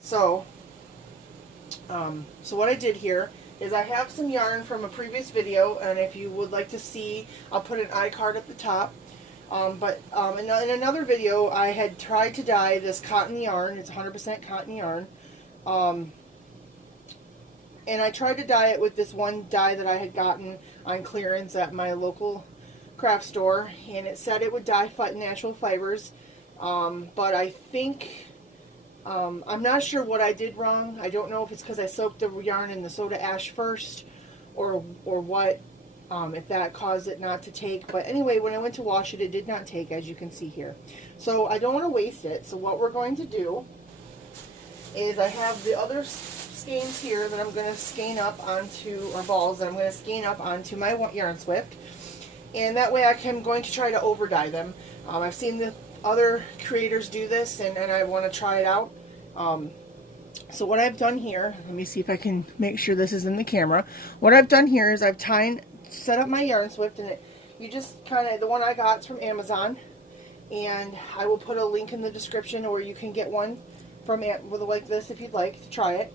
So, so what I did here is I have some yarn from a previous video, and if you would like to see, I'll put an iCard at the top. In another video, I had tried to dye this cotton yarn. It's 100% cotton yarn. And I tried to dye it with this one dye that I had gotten on clearance at my local craft store, and it said it would dye natural fibers. But I think, I'm not sure what I did wrong. I don't know if it's because I soaked the yarn in the soda ash first, or what, if that caused it not to take. But anyway, when I went to wash it, it did not take, as you can see here. So I don't want to waste it. So what we're going to do is I have the other skeins here that I'm going to skein up onto, or balls that I'm going to skein up onto my yarn swift. And that way I'm going to try to over dye them. I've seen the other creators do this, and I want to try it out. So what I've done here, let me see if I can make sure this is in the camera. What I've done here is I've set up my yarn swift, and you just kind of, the one I got is from Amazon, and I will put a link in the description, or you can get one from like this if you'd like to try it.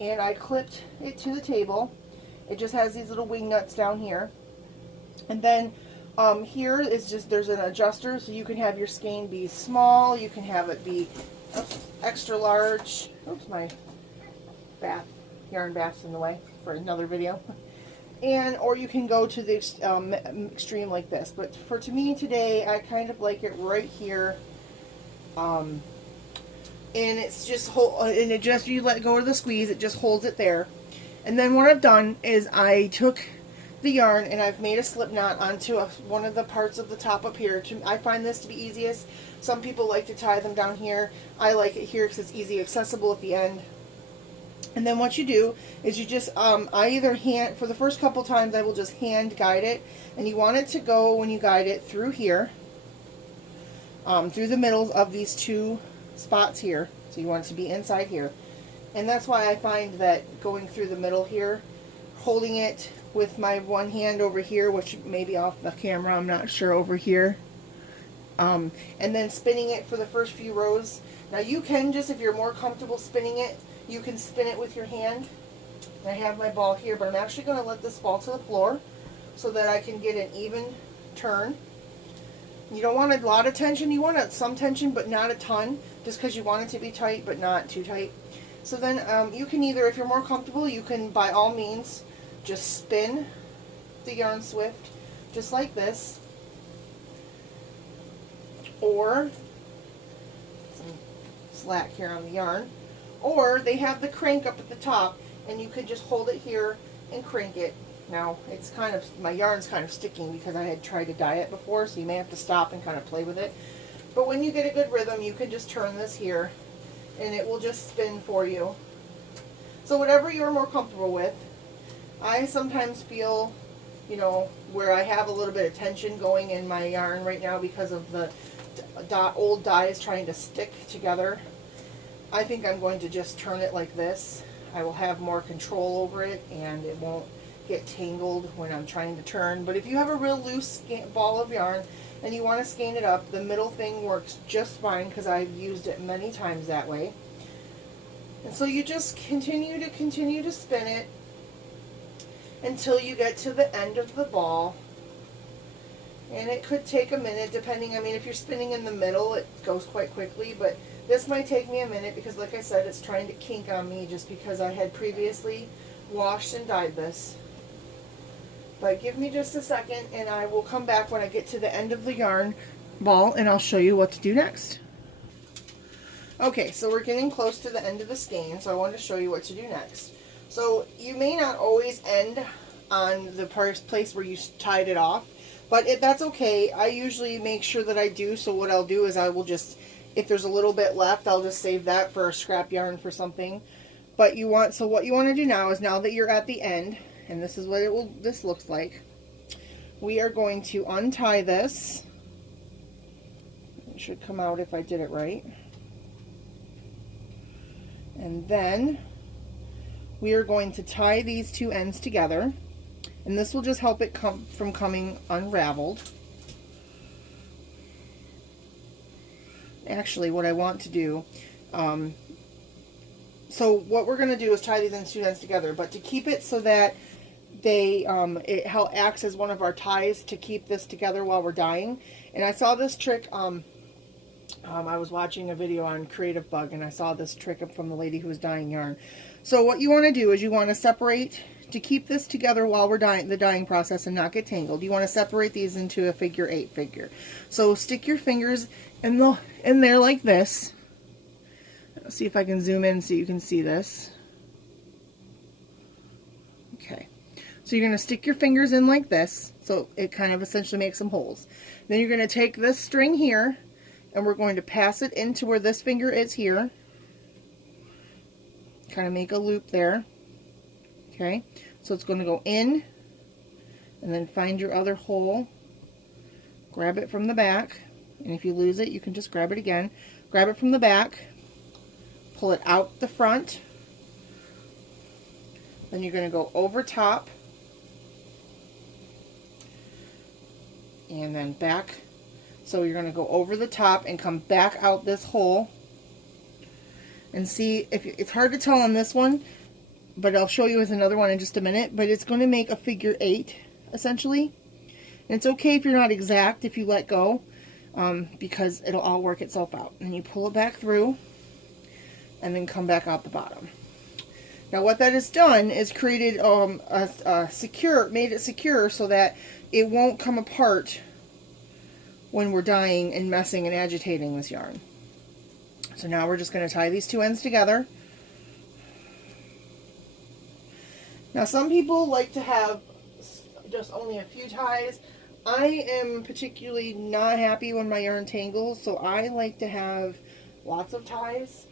And I clipped it to the table. It just has these little wing nuts down here. And then here is just, there's an adjuster, so you can have your skein be small, you can have it be extra large. Oops, my yarn bath's in the way for another video. Or you can go to the extreme like this. But to me today, I kind of like it right here. And it's just you let go of the squeeze, it just holds it there. And then what I've done is I took the yarn and I've made a slip knot onto one of the parts of the top up here. I find this to be easiest. Some people like to tie them down here. I like it here because it's easy accessible at the end. And then what you do is you just, I either hand, for the first couple times I will just hand guide it, and you want it to go, when you guide it, through here, through the middles of these two spots here. So you want it to be inside here. And that's why I find that going through the middle here, holding it with my one hand over here, which may be off the camera, I'm not sure, over here, and then spinning it for the first few rows. Now you can just, if you're more comfortable spinning it, you can spin it with your hand. I have my ball here, but I'm actually going to let this fall to the floor so that I can get an even turn. You don't want a lot of tension. You want some tension, but not a ton, just because you want it to be tight, but not too tight. So then you can either, if you're more comfortable, you can by all means just spin the yarn swift just like this, or some slack here on the yarn. Or they have the crank up at the top, and you can just hold it here and crank it. Now, it's kind of, my yarn's kind of sticking because I had tried to dye it before, so you may have to stop and kind of play with it. But when you get a good rhythm, you can just turn this here, and it will just spin for you. So whatever you're more comfortable with. I sometimes feel, you know, where I have a little bit of tension going in my yarn right now because of the old dyes trying to stick together. I think I'm going to just turn it like this. I will have more control over it, and it won't get tangled when I'm trying to turn. But if you have a real loose ball of yarn and you want to skein it up, the middle thing works just fine because I've used it many times that way. And so you just continue to spin it until you get to the end of the ball. And it could take a minute depending, I mean, if you're spinning in the middle, it goes quite quickly, but this might take me a minute because, like I said, it's trying to kink on me just because I had previously washed and dyed this. But give me just a second and I will come back when I get to the end of the yarn ball and I'll show you what to do next. Okay, so we're getting close to the end of the skein, so I wanted to show you what to do next. So you may not always end on the place where you tied it off, but that's okay. I usually make sure that I do, so what I'll do is I will just, if there's a little bit left, I'll just save that for a scrap yarn for something. But so what you want to do now is, now that you're at the end, and this is what this looks like, we are going to untie this. It should come out if I did it right. And then we are going to tie these two ends together, and this will just help it come from coming unraveled. Actually, what I want to do So what we're going to do is tie these two ends together, but to keep it so that they it acts as one of our ties to keep this together while we're dyeing. And I saw this trick, I was watching a video on Creative Bug, and I saw this trick from the lady who was dyeing yarn. So what you want to do is you want to separate, to keep this together while we're dyeing the dyeing process and not get tangled, you want to separate these into a figure 8 figure. So stick your fingers in there like this. Let's see if I can zoom in so you can see this. Okay. So you're going to stick your fingers in like this, so it kind of essentially makes some holes. Then you're going to take this string here, and we're going to pass it into where this finger is here. Kind of make a loop there. Okay, so it's going to go in, and then find your other hole. Grab it from the back, and if you lose it, you can just grab it again. Grab it from the back, pull it out the front. Then you're going to go over top, and then back. So you're going to go over the top and come back out this hole. And see, if it's hard to tell on this one, but I'll show you with another one in just a minute. But it's going to make a figure 8, essentially. And it's okay if you're not exact, if you let go, because it'll all work itself out. And you pull it back through, and then come back out the bottom. Now what that has done is created made it secure so that it won't come apart when we're dyeing and messing and agitating this yarn. So now we're just going to tie these two ends together. Now some people like to have just only a few ties. I am particularly not happy when my yarn tangles, so I like to have lots of ties.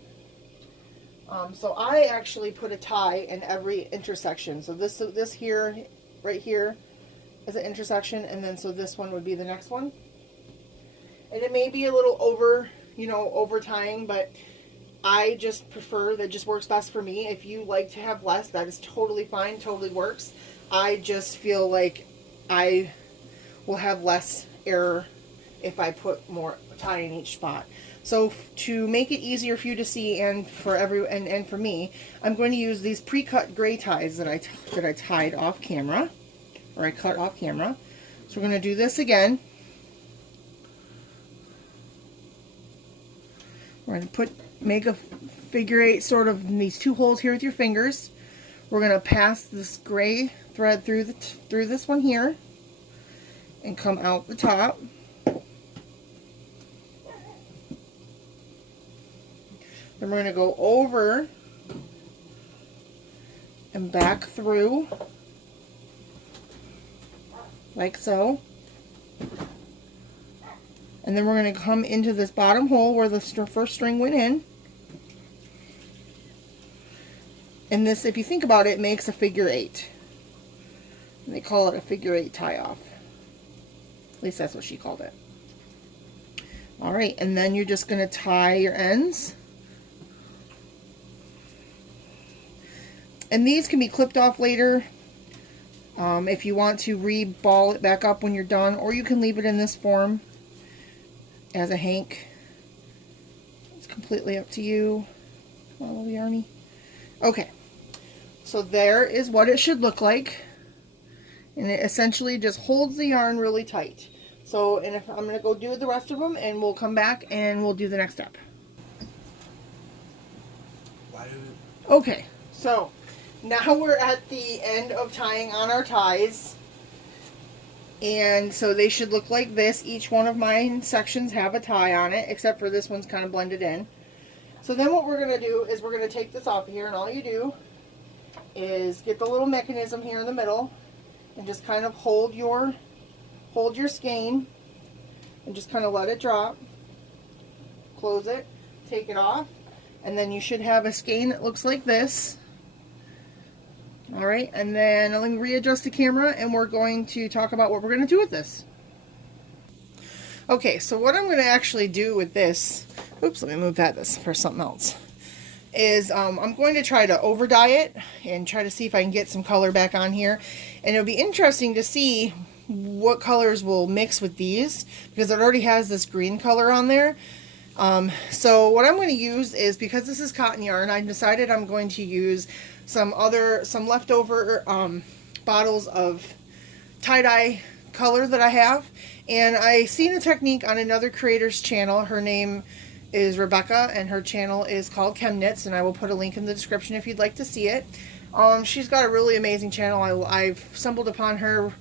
So I actually put a tie in every intersection. So this here, right here, is an intersection, and then so this one would be the next one. And it may be a little over, over tying, but I just prefer, that just works best for me. If you like to have less, that is totally fine, totally works. I just feel like I will have less error if I put more tie in each spot. So to make it easier for you to see and for and for me, I'm going to use these pre-cut gray ties that I tied off camera, or I cut off camera. So we're going to do this again. We're going to make a figure 8 sort of in these two holes here with your fingers. We're going to pass this gray thread through this one here and come out the top. Then we're going to go over and back through like so. And then we're going to come into this bottom hole where the first string went in. And this, if you think about it, makes a figure 8. And they call it a figure 8 tie-off. At least that's what she called it. Alright, and then you're just going to tie your ends. And these can be clipped off later if you want to re-ball it back up when you're done, or you can leave it in this form as a hank. It's completely up to you. Come on, little yarny. Okay, so there is what it should look like, and it essentially just holds the yarn really tight. So, and if I'm going to go do the rest of them, and we'll come back and we'll do the next step. Okay, so now we're at the end of tying on our ties. And so they should look like this. Each one of my sections have a tie on it, except for this one's kind of blended in. So then what we're going to do is we're going to take this off of here, and all you do is get the little mechanism here in the middle and just kind of hold your skein and just kind of let it drop. Close it, take it off, and then you should have a skein that looks like this. Alright, and then let me readjust the camera, and we're going to talk about what we're going to do with this. Okay, so what I'm going to actually do with this, oops, let me move this for something else, is I'm going to try to over dye it and try to see if I can get some color back on here. And it'll be interesting to see what colors will mix with these, because it already has this green color on there. So what I'm going to use is, because this is cotton yarn, I decided I'm going to use some leftover bottles of tie-dye color that I have. And I seen a technique on another creator's channel. Her name is Rebecca, and her channel is called CHEMKNITS, and I will put a link in the description if you'd like to see it. She's got a really amazing channel. I've stumbled upon her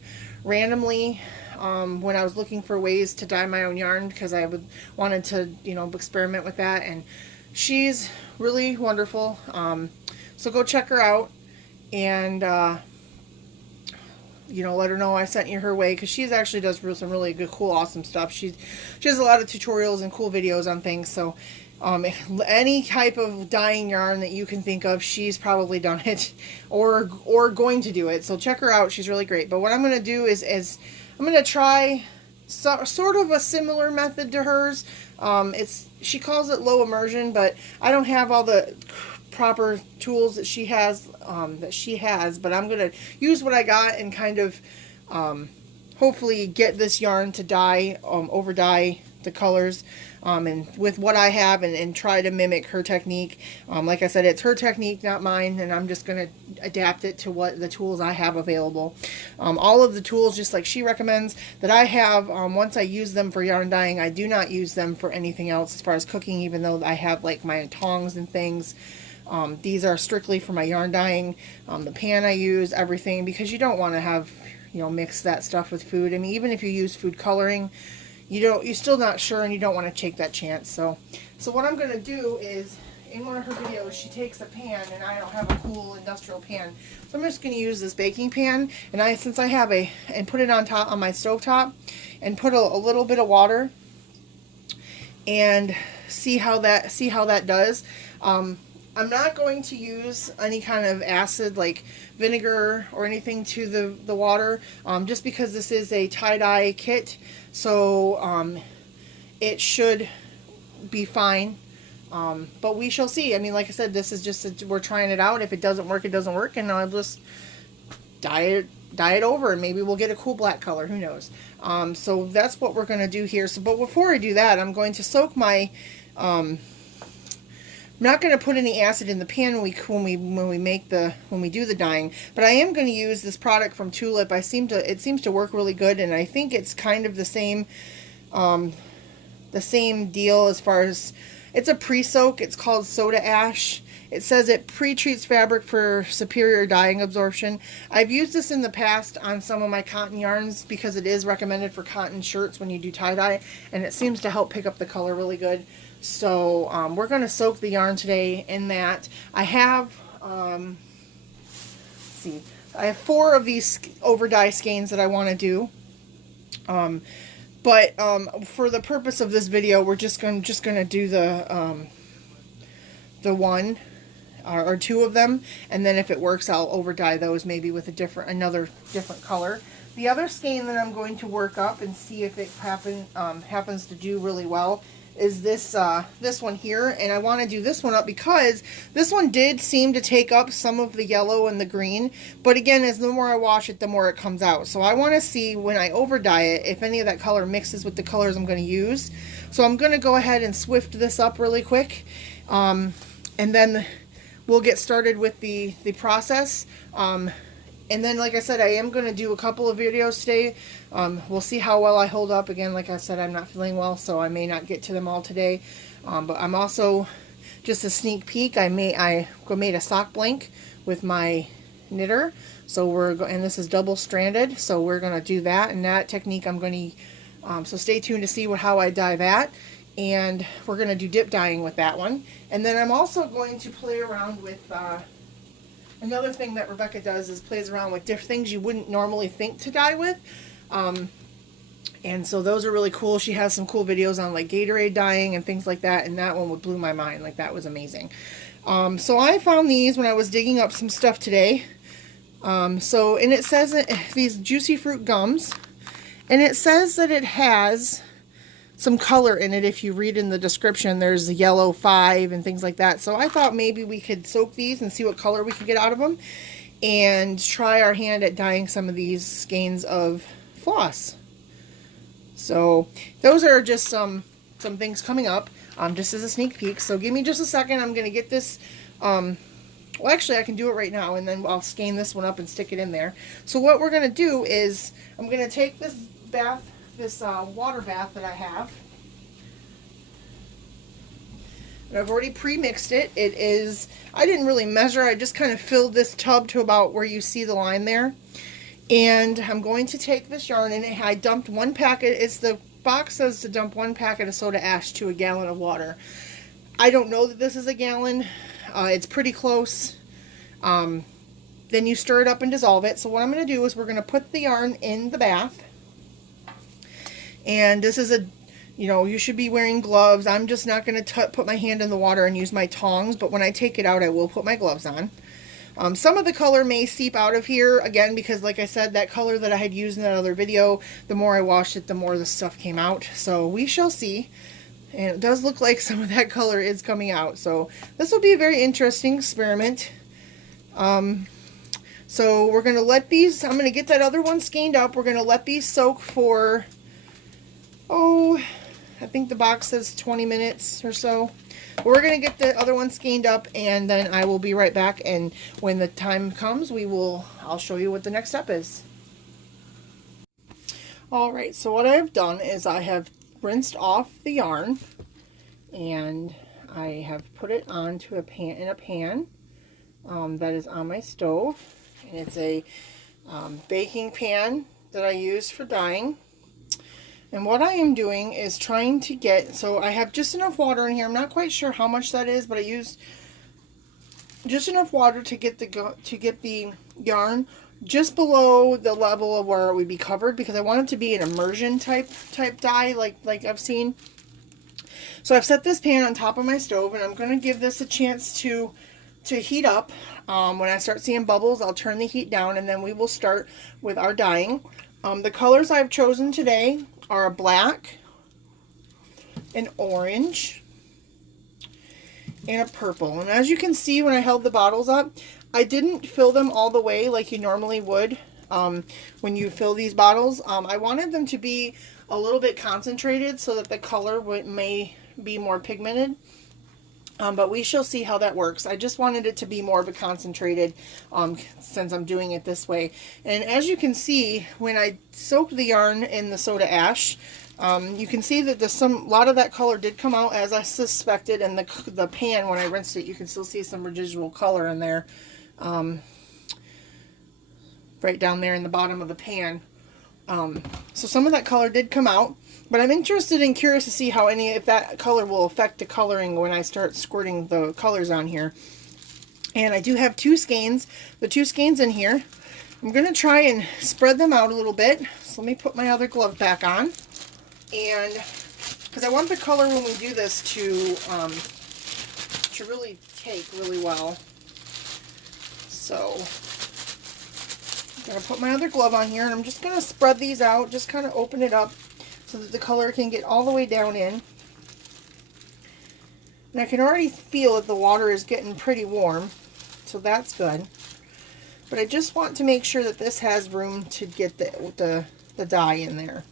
randomly when I was looking for ways to dye my own yarn, because I wanted to, you know, experiment with that, and she's really wonderful. So go check her out, and you know, let her know I sent you her way, because she's actually does some really good, cool, awesome stuff. She has a lot of tutorials and cool videos on things. So any type of dyeing yarn that you can think of, she's probably done it or going to do it. So check her out. She's really great. But what I'm going to do is I'm going to try sort of a similar method to hers. She calls it low immersion, but I don't have all the proper tools that she has, but I'm going to use what I got and kind of hopefully get this yarn to dye, over dye the colors, and with what I have, and try to mimic her technique. Like I said, it's her technique, not mine, and I'm just going to adapt it to what the tools I have available. All of the tools, just like she recommends, that I have, once I use them for yarn dyeing, I do not use them for anything else as far as cooking, even though I have like my tongs and things. These are strictly for my yarn dyeing. The pan I use, everything, because you don't want to have, you know, mix that stuff with food. I mean, even if you use food coloring, you're still not sure, and you don't want to take that chance. So what I'm going to do is, in one of her videos, she takes a pan, and I don't have a cool industrial pan, so I'm just going to use this baking pan, and since I have and put it on top on my stove top, and put a little bit of water, and see how that does. I'm not going to use any kind of acid like vinegar or anything to the water, just because this is a tie-dye kit, so it should be fine. But we shall see. I mean, like I said, this is just we're trying it out. If it doesn't work, it doesn't work, and I'll just dye it over, and maybe we'll get a cool black color. Who knows? So that's what we're going to do here. But before I do that, I'm going to soak my I'm not going to put any acid in the pan when we do the dyeing, but I am going to use this product from Tulip. It seems to work really good, and I think it's kind of the same deal as far as it's a pre-soak. It's called Soda Ash. It says it pre-treats fabric for superior dyeing absorption. I've used this in the past on some of my cotton yarns because it is recommended for cotton shirts when you do tie-dye, and it seems to help pick up the color really good. So we're going to soak the yarn today in that. I have, let's see, I have 4 of these overdye skeins that I want to do. But for the purpose of this video, we're just going to do the one or 2 of them, and then if it works, I'll overdye those maybe with another different color. The other skein that I'm going to work up and see if it happens to do really well is this one here, and I want to do this one up because this one did seem to take up some of the yellow and the green, but again, as the more I wash it, the more it comes out. So I want to see when I overdye it if any of that color mixes with the colors I'm going to use. So I'm going to go ahead and swift this up really quick, and then we'll get started with the process. And then, like I said, I am going to do a couple of videos today. We'll see how well I hold up. Again, like I said, I'm not feeling well, so I may not get to them all today. But I'm also, just a sneak peek, I made a sock blank with my knitter. So and this is double stranded, so we're going to do that. And that technique I'm going to, so stay tuned to see how I dye that. And we're going to do dip dyeing with that one. And then I'm also going to play around with, another thing that Rebecca does is plays around with different things you wouldn't normally think to dye with. And so those are really cool. She has some cool videos on like Gatorade dyeing and things like that, and that one blew my mind. Like, that was amazing. So I found these when I was digging up some stuff today. And it says these juicy fruit gums, and it says that it has some color in it. If you read in the description, there's yellow 5 and things like that. So I thought maybe we could soak these and see what color we could get out of them, and try our hand at dyeing some of these skeins of floss. So those are just some some things coming up, just as a sneak peek. So give me just a second. I'm going to get this, well, actually I can do it right now, and then I'll skein this one up and stick it in there. So what we're going to do is I'm going to take this bath, this water bath that I have. And I've already pre-mixed it. It is, I didn't really measure, I just kind of filled this tub to about where you see the line there. And I'm going to take this yarn, and I dumped 1 packet, it's the box says to dump 1 packet of soda ash to a gallon of water. I don't know that this is a gallon, it's pretty close. Then you stir it up and dissolve it. So what I'm going to do is we're going to put the yarn in the bath. And this is a, you know, you should be wearing gloves. I'm just not going to put my hand in the water and use my tongs, but when I take it out, I will put my gloves on. Some of the color may seep out of here, again, because like I said, that color that I had used in that other video, the more I washed it, the more the stuff came out. So we shall see. And it does look like some of that color is coming out. So this will be a very interesting experiment. So we're going to let these, I'm going to get that other one skeined up. We're going to let these soak for, oh, I think the box says 20 minutes or so. But we're going to get the other one skeined up, and then I will be right back. And when the time comes, I'll show you what the next step is. Alright, so what I have done is I have rinsed off the yarn, and I have put it onto a pan, that is on my stove. And it's a baking pan that I use for dyeing. And what I am doing is trying to get, so I have just enough water in here. I'm not quite sure how much that is, but I used just enough water to get the yarn just below the level of where it would be covered, because I want it to be an immersion type dye like I've seen. So I've set this pan on top of my stove, and I'm going to give this a chance to heat up. When I start seeing bubbles, I'll turn the heat down, and then we will start with our dyeing. The colors I've chosen today are a black, an orange, and a purple. And as you can see, when I held the bottles up, I didn't fill them all the way like you normally would when you fill these bottles. I wanted them to be a little bit concentrated so that the color may be more pigmented. But we shall see how that works. I just wanted it to be more of a concentrated since I'm doing it this way. And as you can see, when I soaked the yarn in the soda ash, you can see that a lot of that color did come out as I suspected. And the pan, when I rinsed it, you can still see some residual color in there, right down there in the bottom of the pan. So some of that color did come out. But I'm interested and curious to see how if that color will affect the coloring when I start squirting the colors on here. And I do have 2 skeins. The 2 skeins in here, I'm going to try and spread them out a little bit. So let me put my other glove back on. And because I want the color when we do this to really take really well. So I'm going to put my other glove on here, and I'm just going to spread these out, just kind of open it up, so that the color can get all the way down in. And I can already feel that the water is getting pretty warm, so that's good. But I just want to make sure that this has room to get the dye in there.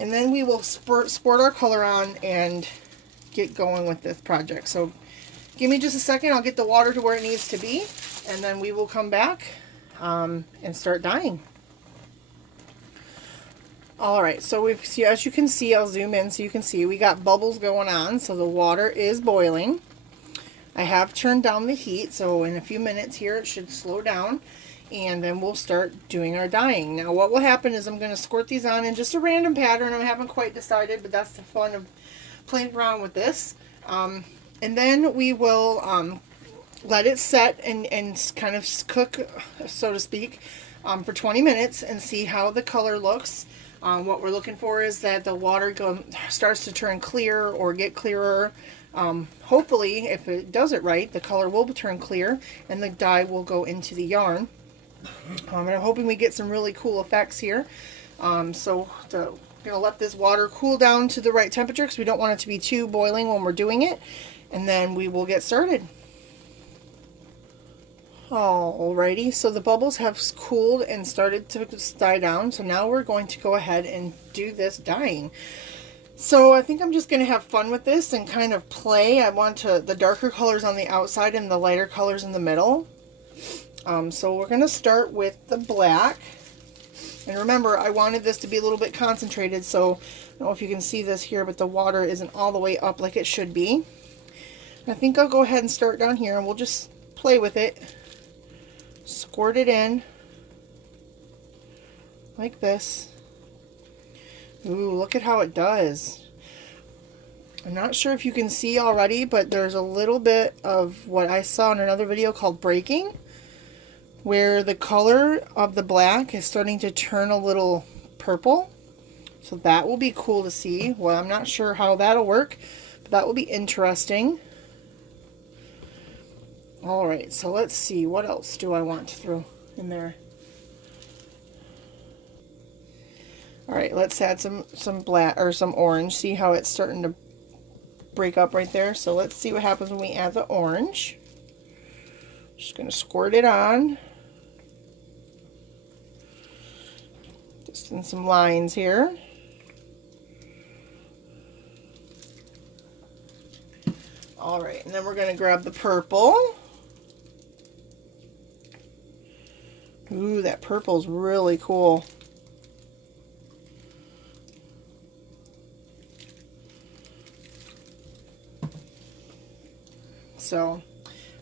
And then we will sport our color on and get going with this project. So give me just a second, I'll get the water to where it needs to be, and then we will come back and start dyeing. Alright, so as you can see, I'll zoom in so you can see we got bubbles going on, so the water is boiling. I have turned down the heat, so in a few minutes here it should slow down, and then we'll start doing our dyeing. Now what will happen is I'm going to squirt these on in just a random pattern. I haven't quite decided, but that's the fun of playing around with this. And then we will let it set and kind of cook, so to speak, for 20 minutes and see how the color looks. What we're looking for is that the water starts to turn clear or get clearer. Hopefully, if it does it right, the color will turn clear and the dye will go into the yarn. And I'm hoping we get some really cool effects here. So we're going to let this water cool down to the right temperature because we don't want it to be too boiling when we're doing it. And then we will get started. Alrighty, so the bubbles have cooled and started to die down, so now we're going to go ahead and do this dyeing. So I think I'm just going to have fun with this and kind of play. I want the darker colors on the outside and the lighter colors in the middle. So we're going to start with the black. And remember, I wanted this to be a little bit concentrated, so I don't know if you can see this here, but the water isn't all the way up like it should be. I think I'll go ahead and start down here, and we'll just play with it. Squirt it in like this. Ooh, look at how it does. I'm not sure if you can see already, but there's a little bit of what I saw in another video called breaking, where the color of the black is starting to turn a little purple. So that will be cool to see. Well, I'm not sure how that'll work, but that will be interesting. All right, so let's see. What else do I want to throw in there? All right, let's add some black or some orange. See how it's starting to break up right there? So let's see what happens when we add the orange. Just going to squirt it on. Just in some lines here. All right, and then we're going to grab the purple. Ooh, that purple's really cool. So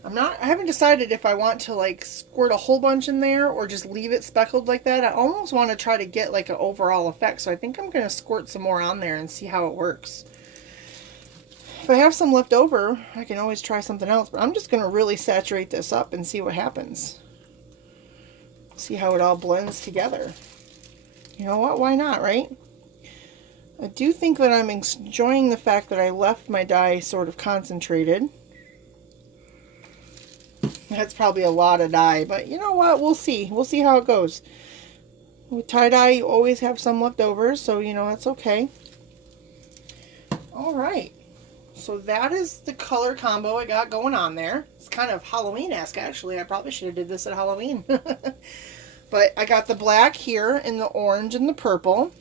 I haven't decided if I want to like squirt a whole bunch in there or just leave it speckled like that. I almost want to try to get like an overall effect. So I think I'm going to squirt some more on there and see how it works. If I have some left over, I can always try something else, but I'm just going to really saturate this up and see what happens. See how it all blends together. You know what? Why not, right? I do think that I'm enjoying the fact that I left my dye sort of concentrated. That's probably a lot of dye, but you know what? We'll see. We'll see how it goes. With tie-dye, you always have some left over, so you know, that's okay. All right. So that is the color combo I got going on there. It's kind of Halloween-esque, actually. I probably should have did this at Halloween. But I got the black here and the orange and the purple.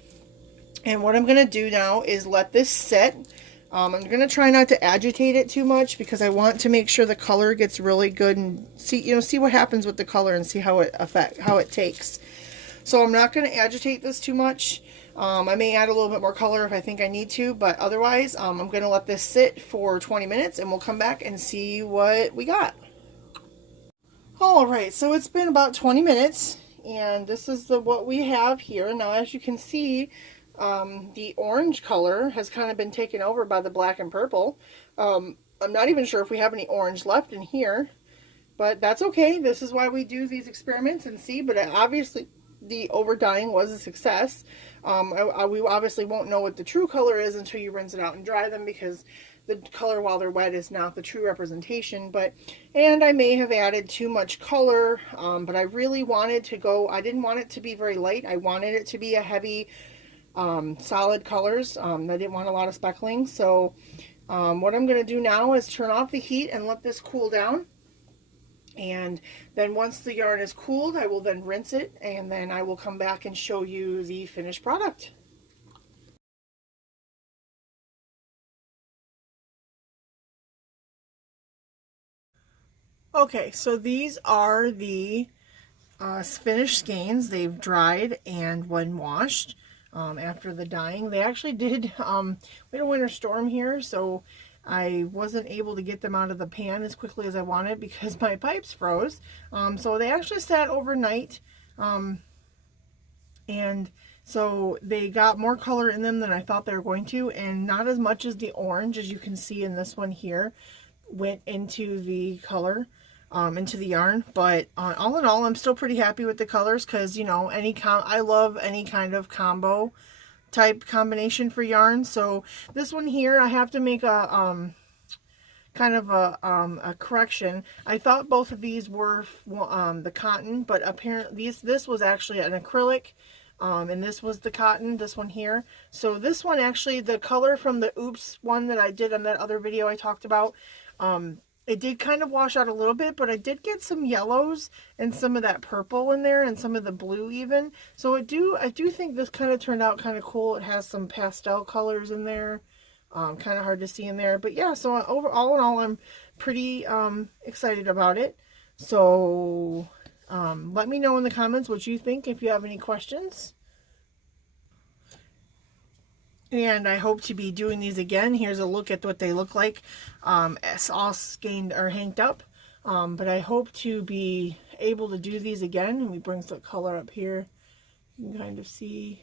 And what I'm going to do now is let this sit. I'm going to try not to agitate it too much because I want to make sure the color gets really good and see what happens with the color and see how it takes. So I'm not going to agitate this too much. I may add a little bit more color if I think I need to, but otherwise I'm going to let this sit for 20 minutes and we'll come back and see what we got. Alright, so it's been about 20 minutes and this is what we have here. Now as you can see, the orange color has kind of been taken over by the black and purple. I'm not even sure if we have any orange left in here, but that's okay. This is why we do these experiments and see, but obviously the overdyeing was a success. We obviously won't know what the true color is until you rinse it out and dry them, because the color while they're wet is not the true representation. And I may have added too much color, but I really wanted to go, I didn't want it to be very light. I wanted it to be a heavy, solid colors. I didn't want a lot of speckling. So what I'm going to do now is turn off the heat and let this cool down. And then once the yarn is cooled, I will then rinse it, and then I will come back and show you the finished product. Okay, so these are the finished skeins. They've dried, and when washed after the dyeing, they actually did, we had a winter storm here, so I wasn't able to get them out of the pan as quickly as I wanted because my pipes froze. So they actually sat overnight, and so they got more color in them than I thought they were going to, and not as much as the orange, as you can see in this one here, went into the color, into the yarn. But all in all, I'm still pretty happy with the colors because, you know, I love any kind of combo type combination for yarn. So this one here, I have to make a kind of a correction. I thought both of these were the cotton, but apparently this was actually an acrylic, and this was the cotton, this one here. So this one actually, the color from the Oops one that I did on that other video I talked about, It did kind of wash out a little bit, but I did get some yellows and some of that purple in there and some of the blue even. So I do think this kind of turned out kind of cool. It has some pastel colors in there. Kind of hard to see in there. But yeah, so all in all, I'm pretty excited about it. So let me know in the comments what you think if you have any questions. And I hope to be doing these again. Here's a look at what they look like. It's all scanned or hanged up. But I hope to be able to do these again. And we bring some color up here. You can kind of see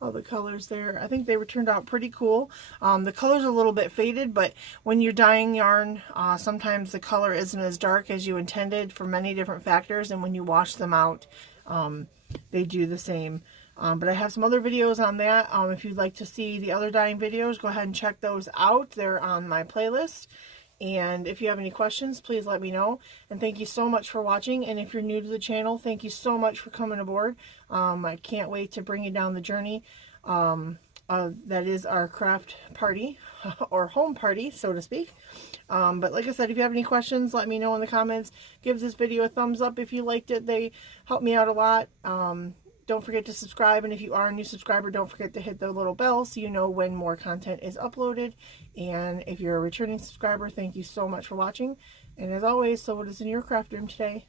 all the colors there. I think they were turned out pretty cool. The color's a little bit faded, but when you're dyeing yarn, sometimes the color isn't as dark as you intended for many different factors. And when you wash them out, they do the same. But I have some other videos on that. If you'd like to see the other dyeing videos, go ahead and check those out. They're on my playlist. And if you have any questions, please let me know. And thank you so much for watching. And if you're new to the channel, thank you so much for coming aboard. I can't wait to bring you down the journey. That is our craft party, or home party, so to speak. But like I said, if you have any questions, let me know in the comments. Give this video a thumbs up if you liked it. They help me out a lot. Don't forget to subscribe, and if you are a new subscriber, don't forget to hit the little bell so you know when more content is uploaded. And if you're a returning subscriber, thank you so much for watching. And as always, so what is in your craft room today?